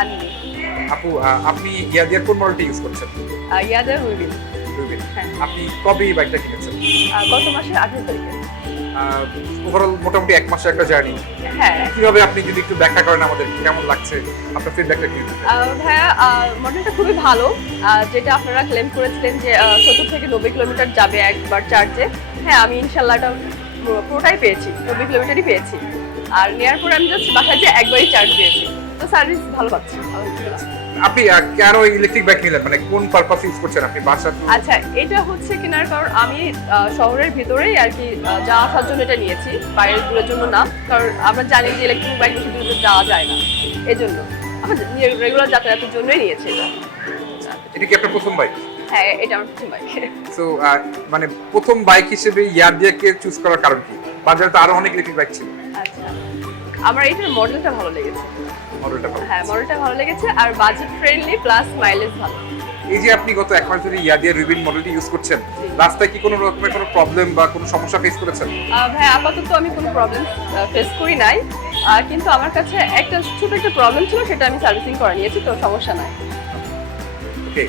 আননি। আপু আপনি ইয়াদিয়ার কোন মডেলটি ইউজ করছেন? ইয়াদের উইবিল। রুবিন। হ্যাঁ। আপনি কবে এই বাইকটা কিনেছেন? গত মাসের 18 তারিখে। ওভারঅল মোটামুটি 1 মাসের একটা জার্নি। হ্যাঁ। কিভাবে আপনি যদি একটু ব্যাখ্যা করেন আমাদের কেমন লাগছে? আপনার ফিডব্যাকটা কি? ভাইয়া মডেলটা খুবই ভালো। যেটা আপনারা ক্লেম করেছিলেন যে 70 থেকে 90 কিলোমিটার যাবে একবার চার্জে। হ্যাঁ, আমি ইনশাআল্লাহ এটা পুরোটাই পেয়েছি। 90 কিলোমিটারই পেয়েছি। আর নেওয়ার পরে আমি জাস্ট বাসায় যেয়ে একবারই চার্জ দিয়েছি। তো সার্ভিস ভালো পাচ্ছি আলহামদুলিল্লাহ। আপনি কেন ইলেকট্রিক বাইক নিলেন? মানে কোন পারপাস ইউজ করছেন আপনি? বাসা আচ্ছা, এটা হচ্ছে কেনার কারণ আমি শহরের ভিতরেই আর কি যাওয়া আসার জন্য এটা নিয়েছি, বাইরের দূরের জন্য না। কারণ আমরা জানি যে ইলেকট্রিক বাইক বেশি দূরে যাওয়া যায় না, এই জন্য আমরা রেগুলার যাতায়াতের জন্যই নিয়েছি এটা। এটা কি আপনার প্রথম বাইক? হ্যাঁ, এটা আমার প্রথম বাইক। সো মানে প্রথম বাইক হিসেবে ইয়াদিয়াকে চুজ করার কারণ কি? বাজারে তো আরো অনেক ইলেকট্রিক বাইক ছিল। আচ্ছা, আমার এটার মডেলটা ভালো লেগেছে। মডেলটা ভালো। হ্যাঁ, মডেলটা ভালো লেগেছে আর বাজেট ফ্রেন্ডলি প্লাস মাইলেজ ভালো। এই যে আপনি গত 1 মাস ধরে ইয়াদিয়া রুবিন মডেলটি ইউজ করছেন, রাস্তায় কি কোনো রকমের কোনো প্রবলেম বা কোনো সমস্যা ফেস করেছেন? ভাই, আপাতত আমি কোনো প্রবলেম ফেস করি নাই, কিন্তু আমার কাছে একটা ছোট একটা প্রবলেম ছিল, সেটা আমি সার্ভিসিং করে নিয়েছি, তো সমস্যা নাই। ওকে,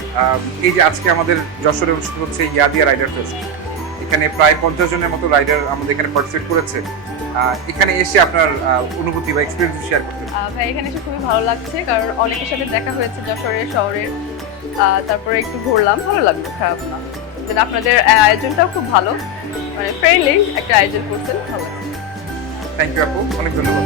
এই যে আজকে আমাদের যশোরে অনুষ্ঠিত হচ্ছে ইয়াদিয়া রাইডার ফেস্ট, এখানে প্রায় 50 জনের মতো রাইডার আমাদের এখানে পার্টিসিপেট করেছে। এখানে এসে আপনার অনুভূতি বা এক্সপেরিয়েন্স শেয়ার করতে। ভাই, এখানে এসে খুবই ভালো লাগছে, কারণ অনেকের সাথে দেখা হয়েছে যশোরের শহরের। তারপরে একটু ঘুরলাম, ভালো লাগলো, খারাপ না। দেন আপনাদের আয়োজনটাও খুব ভালো, মানে ফ্রেন্ডলি একটা আয়োজন করছেন, ভালো লাগছে। থ্যাংক ইউ আপু, অনেক ধন্যবাদ।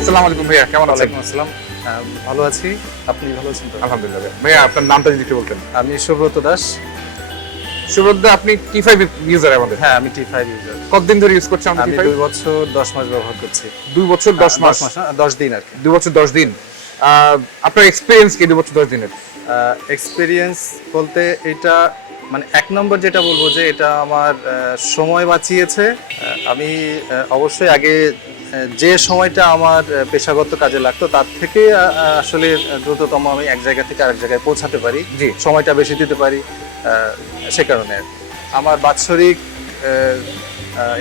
আসসালামু আলাইকুম ভাইয়া, কেমন আছেন? ওয়ালাইকুম আসসালাম। ভালো আছি, আপনি ভালো আছেন তো? আলহামদুলিল্লাহ। ভাইয়া আপনার নামটা যদি একটু বলতেন। আমি সুব্রত দাস। সুব্রত, আপনি T5 ইউজার আমাদের? হ্যাঁ, আমি T5 ইউজার। কতদিন ধরে ইউজ করছেন আমি T5? 2 বছর 10 মাস ব্যবহার করছি। 2 বছর 10 মাস? 10 দিন আর কি। 2 বছর 10 দিন। আপনার এক্সপেরিয়েন্স কি 2 বছর 10 দিনের? এক্সপেরিয়েন্স বলতে এটা মানে এক নম্বর যেটা বলবো যে এটা আমার সময় বাঁচিয়েছে। আমি অবশ্যই আগে যে সময়টা আমার পেশাগত কাজে লাগতো তার থেকে আসলে দ্রুততম আমি এক জায়গা থেকে আরেক জায়গায় পৌঁছাতে পারি, জি, সময়টা বেশি দিতে পারি। সে কারণে আমার বাৎসরিক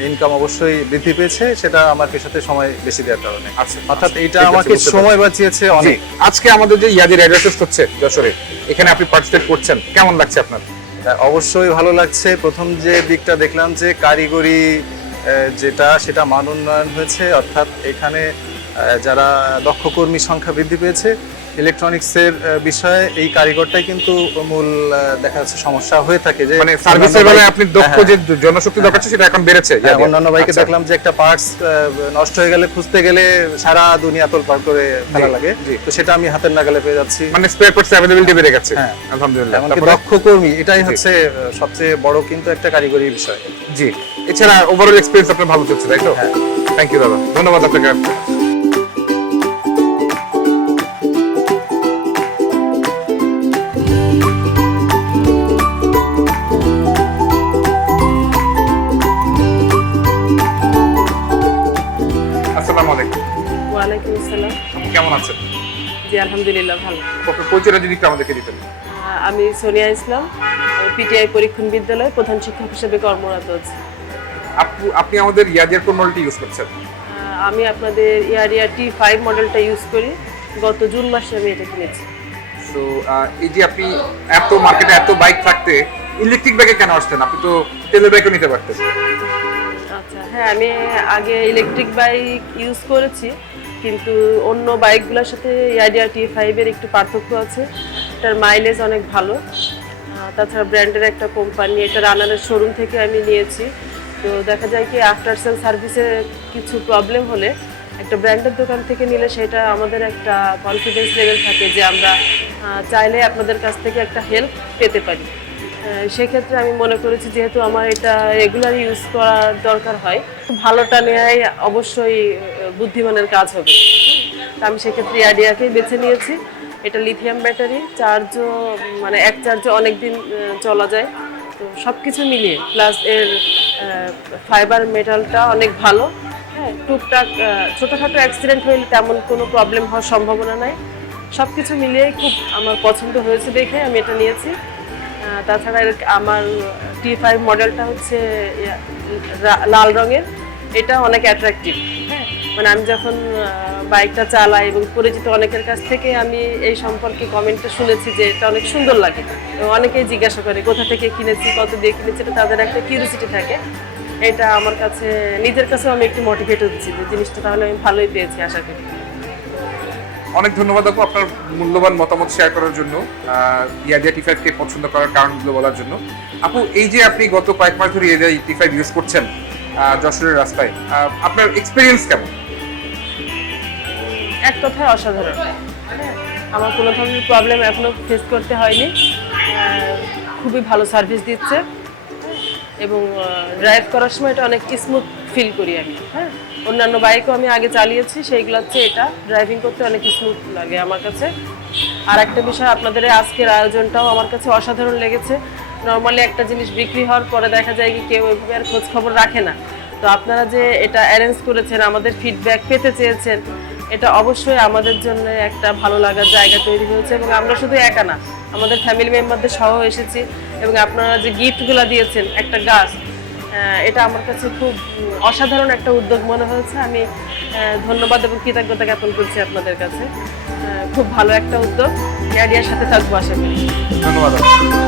ইনকাম অবশ্যই বৃদ্ধি পেয়েছে, সেটা আমার পেশাতে সময় বেশি দেওয়ার কারণে। আচ্ছা, অর্থাৎ এটা আমাকে সময় বাঁচিয়েছে অনেক। আজকে আমাদের যে ইয়াদি রাইডার ফেস্ট হচ্ছে যশোরে, এখানে আপনি পার্টিসিপেট করছেন, কেমন লাগছে আপনার? অবশ্যই ভালো লাগছে। প্রথম যে দিকটা দেখলাম যে কারিগরি যেটা সেটা মান উন্নয়ন হয়েছে, অর্থাৎ এখানে যারা দক্ষ কর্মী সংখ্যা বৃদ্ধি পেয়েছে। ইলেকট্রনিক্সের বিষয়ে এই কারিগরটাই কিন্তু মূল দেখা যাচ্ছে সমস্যা হয়ে থাকে, যে মানে সার্ভিসের বেলায় আপনি দক্ষ যে জনশক্তি দরকার ছিল সেটা এখন বেড়েছে। অন্যান্য বাইকে দেখলাম যে একটা পার্টস নষ্ট হয়ে গেলে খুঁজতে গেলে সারা দুনিয়া তোলপাড় করে ফেলা লাগে, তো সেটা আমি হাতের নাগালে পেয়ে যাচ্ছি। মানে স্পেয়ার পার্টস अवेलेबिलिटी বেড়ে গেছে। হ্যাঁ, আলহামদুলিল্লাহ। এমনকি দক্ষ কর্মী, এটাই হচ্ছে সবচেয়ে বড় কিন্তু একটা কারিগরি বিষয়। জি, এছাড়া ওভারঅল এক্সপেরিয়েন্স আপনার ভালো চলছে, তাই তো? হ্যাঁ। থ্যাংক ইউ দাদা, ধন্যবাদ আপনাকে। আসসালামু আলাইকুম। ওয়ালাইকুম আসসালাম। আপনি কেমন আছেন? জি, আলহামদুলিল্লাহ ভালো। আপনার পরিচয়টা যদি একটু আমাদেরকে দিতেন। আমি সোনিয়া ইসলাম, পিটিআই পরীক্ষণ বিদ্যালয়ে প্রধান শিক্ষক হিসেবে কর্মরত আছি। আপনি আমাদের ইয়াদিয়ার কোন মডেলটি ইউজ করছেন? আমি আপনাদের ইয়ারিয়া T5 মডেলটা ইউজ করি। গত জুন মাসে আমি এটা কিনেছি। সো এই যে আপনি এত মার্কেটে এত বাইক থাকতে ইলেকট্রিক বাইকে কেন আসছেন? আপনি তো তেলের বাইকও নিতে পারতেন। আচ্ছা, হ্যাঁ, আমি আগে ইলেকট্রিক বাইক ইউজ করেছি, কিন্তু অন্য বাইকগুলোর সাথে ইয়ারিয়া T5 এর একটু পার্থক্য আছে। এটার মাইলেজ অনেক ভালো। তাছাড়া ব্র্যান্ডের একটা কোম্পানি, এটা রানারের শোরুম থেকে আমি নিয়েছি। তো দেখা যায় কি আফটার সেল সার্ভিসে কিছু প্রবলেম হলে একটা ব্র্যান্ডের দোকান থেকে নিলে সেটা আমাদের একটা কনফিডেন্স লেভেল থাকে যে আমরা চাইলে আপনাদের কাছ থেকে একটা হেল্প পেতে পারি। সেক্ষেত্রে আমি মনে করেছি যেহেতু আমার এটা রেগুলার ইউজ করার দরকার হয়, ভালোটা নেওয়াই অবশ্যই বুদ্ধিমানের কাজ হবে। তো আমি সেক্ষেত্রে ইয়ারিয়াকেই বেছে নিয়েছি। এটা লিথিয়াম ব্যাটারি, চার্জও মানে এক চার্জে অনেক দিন চলা যায়। তো সব কিছু মিলিয়ে প্লাস এর ফাইবার মেটালটা অনেক ভালো। হ্যাঁ, টুকটাক ছোটোখাটো অ্যাক্সিডেন্ট হলে তেমন কোনো প্রবলেম হওয়ার সম্ভাবনা নাই। সব কিছু মিলিয়ে খুব আমার পছন্দ হয়েছে দেখে আমি এটা নিয়েছি। তাছাড়া আমার T5 মডেলটা হচ্ছে লাল রঙের, এটা অনেক অ্যাট্রাকটিভ। হ্যাঁ, মানে আমি যখন বাইকটা চালাই এবং পরিচিত অনেকের কাছ থেকে আমি এই সম্পর্কে কমেন্টটা শুনেছি যে এটা অনেক সুন্দর লাগে, এবং অনেকেই জিজ্ঞাসা করে কোথা থেকে কিনেছি, কত দিয়ে কিনেছি, এটা তাদের একটা কিউরিওসিটি থাকে। এটা আমার কাছে নিজের কাছেও আমি একটু মোটিভেট হচ্ছি যে জিনিসটা তাহলে আমি ভালোই পেয়েছি আশা করি। অনেক ধন্যবাদ আপু আপনার মূল্যবান মতামত শেয়ার করার জন্য, ইয়াদিয়া T5 কে পছন্দ করার কারণগুলো বলার জন্য। আপু, এই যে আপনি গত কয়েক মাস ধরে ইয়াদিয়া T5 ইউজ করছেন যশোরের রাস্তায়, আপনার এক্সপিরিয়েন্স কেমন? এক কথায় অসাধারণ। আমার কোনো ধরনের প্রবলেম এখনো ফেস করতে হয়নি। খুবই ভালো সার্ভিস দিচ্ছে, এবং ড্রাইভ করার সময় এটা অনেক স্মুথ ফিল করি আমি। হ্যাঁ, অন্যান্য বাইকও আমি আগে চালিয়েছি, সেইগুলোর চেয়ে এটা ড্রাইভিং করতে অনেক স্মুথ লাগে আমার কাছে। আর একটা বিষয়, আপনাদের এই আজকের আয়োজনটাও আমার কাছে অসাধারণ লেগেছে। নর্মালি একটা জিনিস বিক্রি হওয়ার পরে দেখা যায় কি কেউ এভাবে আর খোঁজ খবর রাখে না। তো আপনারা যে এটা অ্যারেঞ্জ করেছেন, আমাদের ফিডব্যাক পেতে চেয়েছেন, এটা অবশ্যই আমাদের জন্য একটা ভালো লাগার জায়গা তৈরি হয়েছে। এবং আমরা শুধু একা না, আমাদের ফ্যামিলি মেম্বারদের সহ এসেছি, এবং আপনারা যে গিফটগুলো দিয়েছেন, একটা গাছ, এটা আমার কাছে খুব অসাধারণ একটা উদ্যোগ মনে হয়েছে। আমি ধন্যবাদ এবং কৃতজ্ঞতা জ্ঞাপন করছি আপনাদের কাছে। খুব ভালো একটা উদ্যোগ, ইয়াদিয়ার সাথে থাকবো আশা করি। ধন্যবাদ আপু।